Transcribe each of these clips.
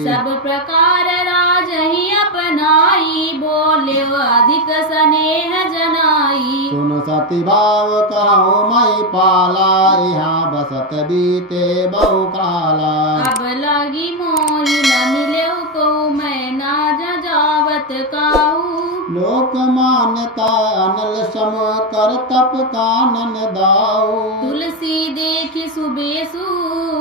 सब प्रकार राज ही अपनाई, बोले अधिक स्नेह जनाई। सुन सती भाव कहो मई पाला, यहाँ बसत बीते बहु काला। अब लगी मोही न मिले को, मैं ना जावत काहू। लोक मान्यता अनल सम, कर तप कानन दाऊ। तुलसी देखी सुबेसु,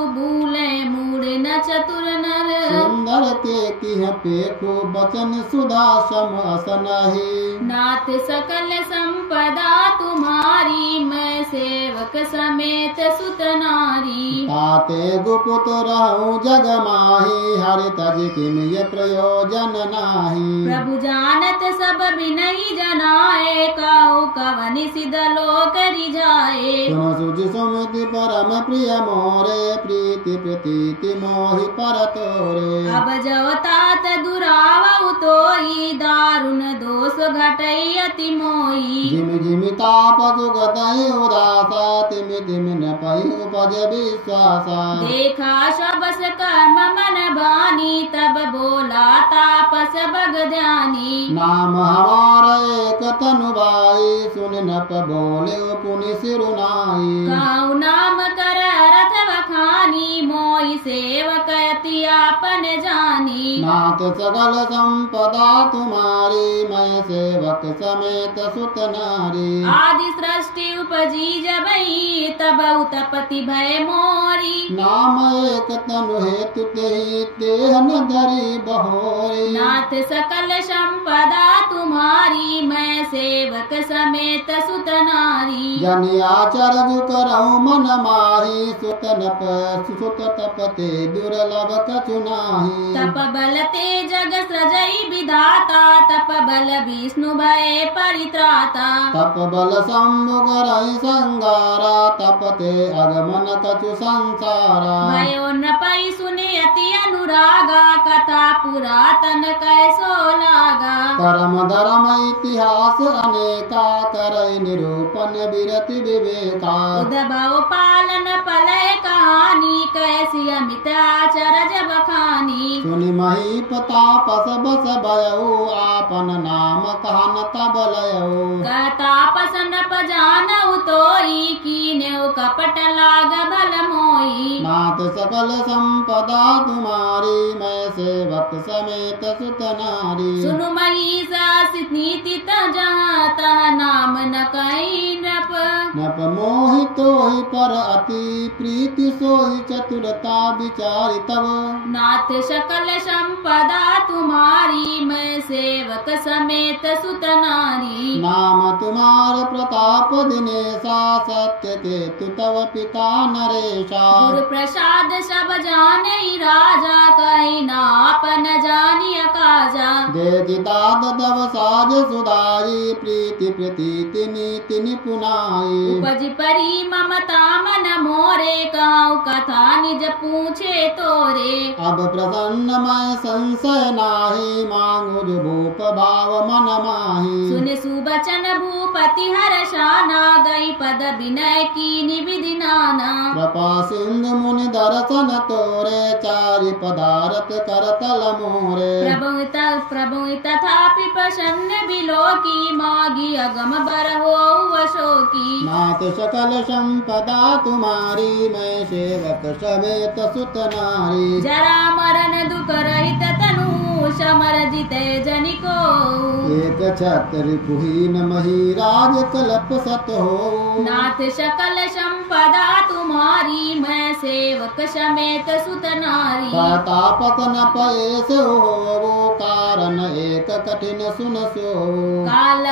भूले मूड न चतुर नर। सुंदर के किह पेखो, बचन सुधा सम असनहि। नाथ सकल संपदा तुम्हारी, मैं सेवक समेत सुत नारी। ताते गुपुत रहूं जग माही, हरि तज किम ये प्रयोजन नाही। प्रभु जानत सब बिनहि जनाए, काहू कवनि सिद्ध लोक रिझाए। सुन सुजि सुमति परम प्रिय मोरे, प्रीति प्रतीति मोहि पर तोरे। अब जव तात दुरावउ तोई, दारुण दोष घटई अति मोई। जिमि जिमि ताप सुगतहि उदासा, तिमि तिमि न पहि उपज विश्वासा। देखा सबस कर्म मन बानी, तब बोला तापस बग ध्यानी। नाम हमारा एक तनु भाई, सुन नप बोले पुनि सिरुनाई। काऊ नाम कर रथ वखानी, मोई सेवक अति आपन जानी। नाथ सकल संपदा तुम्हारी, मैं सेवक समेत सुत नारी। आदि सृष्टि उपजी जबई, तब उत्पत्ति भय मोरी। नाम एक तनु हेतु तेहि, देह न धरि बहोरी। नाथ सकल संपदा तुम्हारी, मैं सेवक समेत सुत नारी। जनि आचरज करहु मन माही, सुत नप सुत तपते दुर्लभ कछु नाही। तप बल ते जग सृजई विधाता, तप बल विष्णु भय परित्राता। तप बल शंभु करहि संगारा, तपते अगमन कछु संसारा। भयो न पई सुने अति अनुरागा, कथा पुरातन कैसो लागा। कर्म धर्म इतिहास अनेका, करई निरूपण विरति विवेका। उद्भव पालन पलय कहानी, कैसी अमित आचरज बखानी। सुनि महीपतापस बस भयउ, आपन नाम कहन तब लयउ। तापस नप जानउ तोई, कीन्यउ कपट लाग भल मोई। नाथ सकल संपदा तुम्हारी, मैं सेवक समेत सुत नारी। सुनु महिषा नीति जहाँ तह, नाम न कहीं नप। नप मोहि तोहि पर अति, प्रीति सोहि चतुरता विचारि तब। नाथ सकल संपदा तुम्हारी, मैं सेवक समेत सुत नारी। नाम तुम्हार प्रताप दिनेशा, सत्य केतु तव पिता नरेशा। गुरु प्रसाद सब जाने राजा, कहीं ना अपन जानिय काजा। देखिता दव साज सुधारी, प्रीति प्रतीति नीति निपुनाई। उपज परी ममता मन मोरे, कहूँ कथा निज पूछे तोरे। अब प्रसन्न मैं संशय नाही, मांगु जो भूप भाव मन माही। सुन सुबचन भूपति हर्षाना, गई पद विनय की निविधि नाना। कृपा सिंधु मुनि दर्शन तोरे, चारि पदारथ करतल मोरे। प्रभु तथापि प्रसन्न बिलोकी, मागी अगम बर हो वशोकी। नाथ सकल संपदा तुम्हारी, मैं सेवक समेत सुत नारी। जरा मरण दुख रहित तनु, समर जिते जनिको। एक छत्र कुहीन मही, राज कल्प सत हो। नाथ सकल संपदा तुम्हारी, मैं सेवक समेत सुत नारी। तापत न पये से हो, कारण एक कठिन सुन सो। काल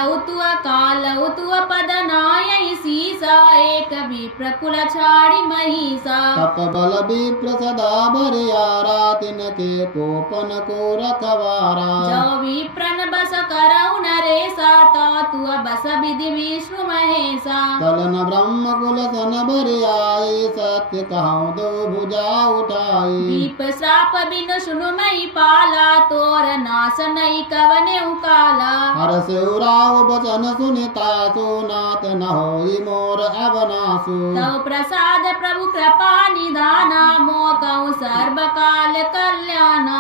उतुअ पद नाय सीसा, एक भी प्रकुल छाड़ी महिषा। तप बल विप्र सदा बरियारा, तिनके कोपन को रखवारा। जो विप्रन बस करऊ नरेसा, तु बस विधि विष्णु महेशा। कलन ब्रह्म कुल सन बरियाई, सत्य कहूँ दो भुजा उठाई। दीप श्राप बिन सुनु मई पाला, तोर नाश नहीं कवने उकाला। हर्ष उराव बचन सुनिता, नाथ न होई मोर अवनासु। तव प्रसाद प्रभु कृपा निधाना, मोकऊ सर्व काल कल्याणा।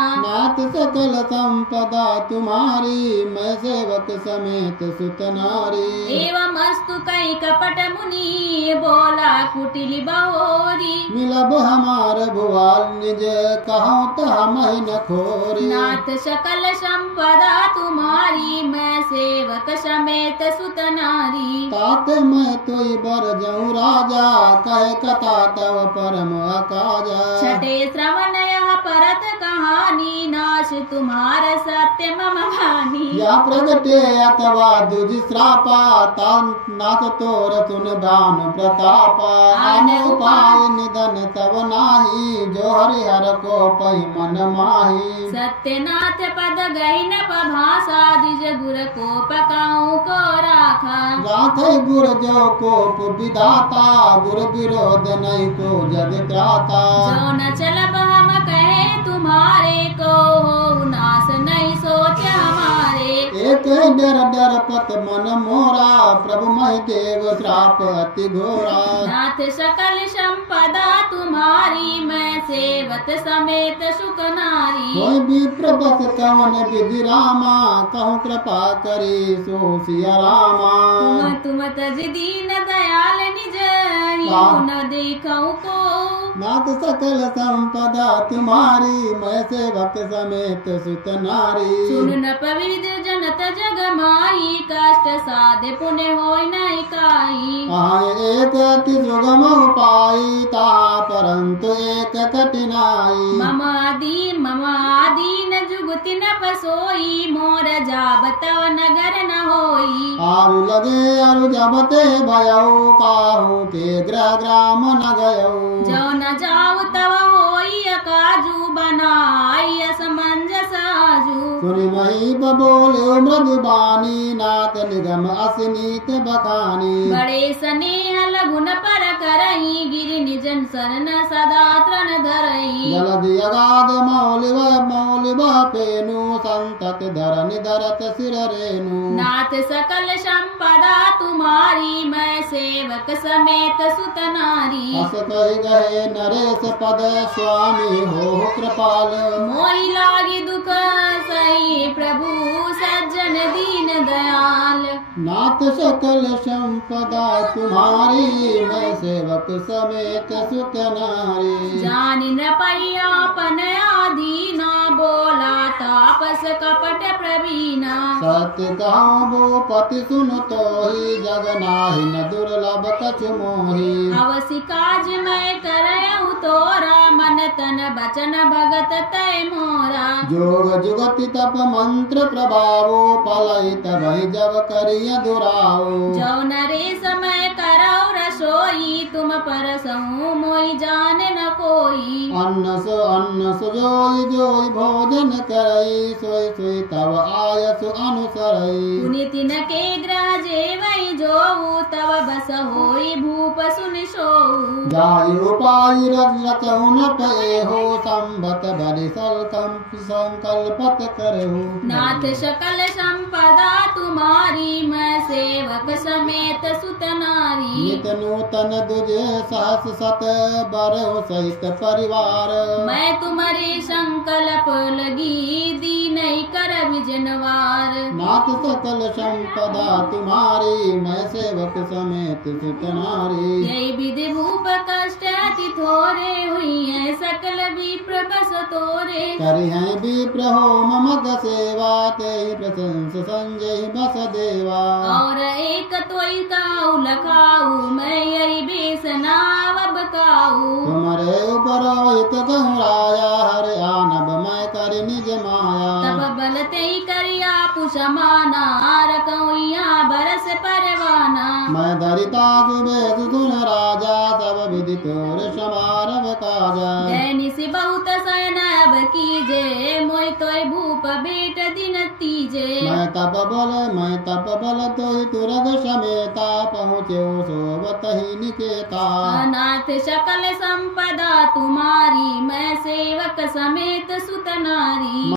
सकल संपदा तुम्हारी, मैं सेवक समेत सुत नारी। एवं अस्तु कई कपट मुनि, बोला कुटिल बहोरी। मिलब हमार भुआल निज, कहूँ तह मही न खोरी। नाथ सकल संपदा तुम्हारी, मैं सेवक समेत सुत नारी। तात मैं तुई बर जऊँ राजा, कहे कथा तव परम अकाजा। छठे श्रवण यह परत कहानी, नाश तुम्हार सत्य मम भानी। या प्रगटे अथवा दुज श्रापा, नाथ तोर सुन भानु प्रतापा। आन उपाय निधन तव नाही, जो हरिहर को पै मन माही। सत्यनाथ पद गई न पभाषा, द्विज गुर को पकाऊं को राखा। राखै गुर जो कोप विधाता, गुर विरोध नहीं को जग त्राता। जो न चलब हम कहे तुम्हारे को, हो नाश नहीं सोच हमारे। एक डर डर पत मन मोरा, प्रभु महि देव श्राप अति घोरा। नाथ सकल संपदा तुम्हारी, मैं सेवक समेत सुख नारी। कोई विप्र बस कवन विधि रामा, कहूँ कृपा करी सो सिया रामा। तुम तज दीन दयाल निज, न देखऊ को। नाथ सकल संपदा तुम्हारी, मैं सेवक समेत सुत नारी। सुन न पवित्र जनत जग माही, कष्ट साधे पुण्य होय नहीं काई। आए एक अति सुगम उपाय, ता परंतु एक कठिनाई। मम आदीन जुगति न पसोई, मोर जाब तव नगर न होई। आरु लगे अरु जबते भयऊ, काहू के ग्रह ग्राम न गयऊ। जो न जाऊ तव होई काजू, बनाई असमंजस आजू। सुनि मही बबोले मृदुबानी, नाथ निगम असनीत बखानी। बड़े स्नेह लघुन पर करई, गिरि निजन शरण सदा तृण धरई। जलधि अगाध मौलिव पेनु, संतत धरनि धरत सिर रेनु। नाथ सकल संपदा तुम्हारी, मैं सेवक समेत सुत नारी। अस कहि गए नरेश पद, स्वामी हो कृपाल। मोहि लागी दुख सही, प्रभु सज्जन दीन दयाल। नाथ सकल संपदा तुम्हारी, मैं सेवक समेत सुत नारी। जानि न पैया पन आदीना, बोला तापस कपट प्रवीणा। सत्य कहूँ भूपति सुन तोहि, जग नाहि न दुर्लभ कछु मोहि। अवसि काज मैं करऊँ तोरा, मन तन बचन भगत तय मोरा। जोग जुगति तप मंत्र प्रभावो, पलहित भई जब करिय दुराओ। जो नरेश मैं करऊ रसोई, तुम परसऊँ मोहि जान न कोई। अन्न सो जोई जोई भोजन करई, सोई सोई तव आयसु अनुसरई। पुनि तिनके ग्रह जेवई जोऊ, तव बस होई भूप सुनि सोऊ। जाई उपाय रचऊ न पए हो, संबत भरि संकल्पत करहु। नाथ सकल संपदा तुम्हारी, मैं सेवक समेत सुत नारी। नित नूतन दुजे सहस सत, बरहु सहित परिवार। मैं तुम्हारे संकल्प लगी, दीन कर विजनवार। नाथ सकल संपदा तुम्हारी, मैं सेवक समेत सुत नारी। यही विधि भूप कष्ट अति थोरे, हुई है सकल विप्र बस तोरे। करि हैं विप्र हो ममक सेवा, तेहि प्रशंस संजय बस देवा। और एक तोई काऊ लखाऊ, मैं यही बेसनाव बकाऊ। तुम्हारे ऊपर हित कहूँ राया, हर आनब मैं करि निज माया। तब बल तेई करिया पुषमाना, रखऊँ यहाँ बरस परवाना। मैं धरिता सुबेश सुन राजा, सब विधि तोर समारभ काजा। जैनिसि बहुत शयन अब कीजे, मोहि तोय भूप भेट दिन तीजे। मैं तप बल तोहि तुरग समेता, पहुँच्यो सोबतहि निकेता। नाथ सकल संपदा तुम्हारी, मैं सेवक समेत सुत नारी।